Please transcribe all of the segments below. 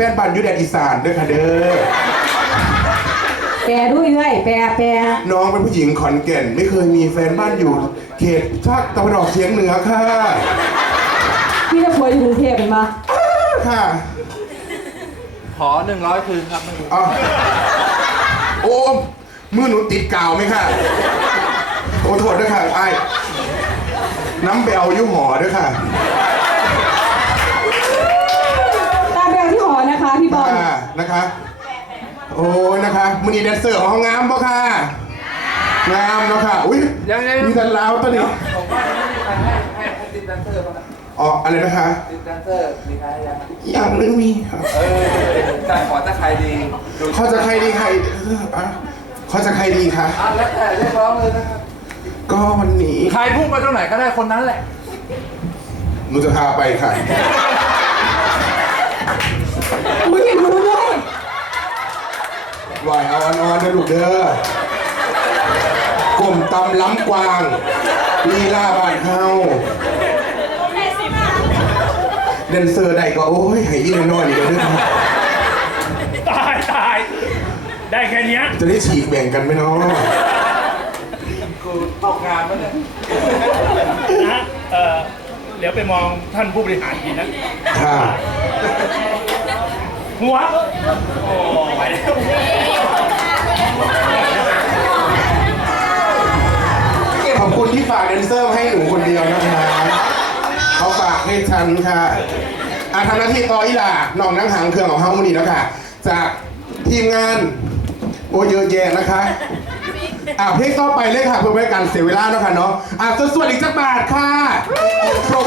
ฟนบ้านอยูแดนอีสานด้วยค่ะเด้อ แปรด้วยด้วยแปรแปรน้องเป็นผู้หญิงขอนแก่น ไม่เคยมีแฟนบ้านอยู่ เขตภาคตะวันออกเฉียงเหนือค่ะ พี่จะป่วยอยู่กรุงเทพเป็นปะค่ะขอหนึ่งร้อยคืนครับไม่รู้อ๋อโอ้มือหนูติดกาวไหมค่ะ โอ้โทษด้วยค่ะไอ้ายน้ำเบลยุ่หอด้วยค่ะ บอลค่ะนะคะ โอ้นะคะมือนีแดนเซอร์ของห้องงามปะค่ะ งามเนาะค่ะ อุ้ยยังไง มีแต่ลาวตัวนี้ผมว่าไม่มีใครให้ให้ให้ติดแดนเซอร์บ้างนะอ๋ออะไรนะคะติดแดนเซอร์มีใครให้ยังยังไม่มีครับเออแต่ขอจะใครดีดูเขาจะใครดีใครอะเขาจะใครดีคะอะแล้วแต่เรียกร้องเลยนะครับก็วันนี้ใครพุ่งไปตรงไหนก็ได้คนนั้นแหละหนูจะพาไปค่ะ อุ้ยเห็นรู้ด้วยวายเอาออนๆนะลูกเด้อกลมตำล้ำกวางลีลาบ้านเฮาเดนเซอร์ใดก็โอ้ยให้ยี่น้อยๆนี่ก็เรื่องตายตาย ได้แค่เนี้ยจะได้ฉีกแบ่งกันไหมเนาะกูตกงานแล้วเนี่ยนะเออเดี๋ยวไปมองท่านผู้บริหารกินนะค่ะ หัว โอ้ไปแล้วขอบคุณที่ฝากแดนเซอร์มาให้หนูคนเดียวนะคะเขาฝากให้ฉันค่ะอาทำหน้าที่ต่ออีหล่าน้องนั่งหางเครื่องของเฮามูนีแล้วค่ะ จากทีมงานโอเยอะแยะนะคะ อ่าเพลงต่อไปเลยค่ะเพื่อไม่ให้การเสียเวลาเนาะค่ะเนาะอ่าสวดๆอีกสักบาทค่ะปรบ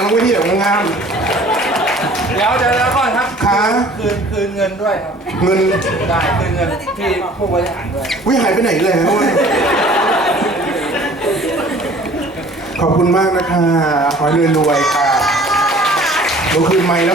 างลงไว้ที่แบบงาม เดี๋ยวเดี๋ยวเดี๋ยวก่อนครับค่ะคืนคืนเงินด้วยครับ เงินได้คืนเงินที่ผู้บริหารด้วย วิหายไปไหนแล้วขอบคุณมากนะคะ ขอให้รวยๆค่ะหนูคืนไม่แล้ว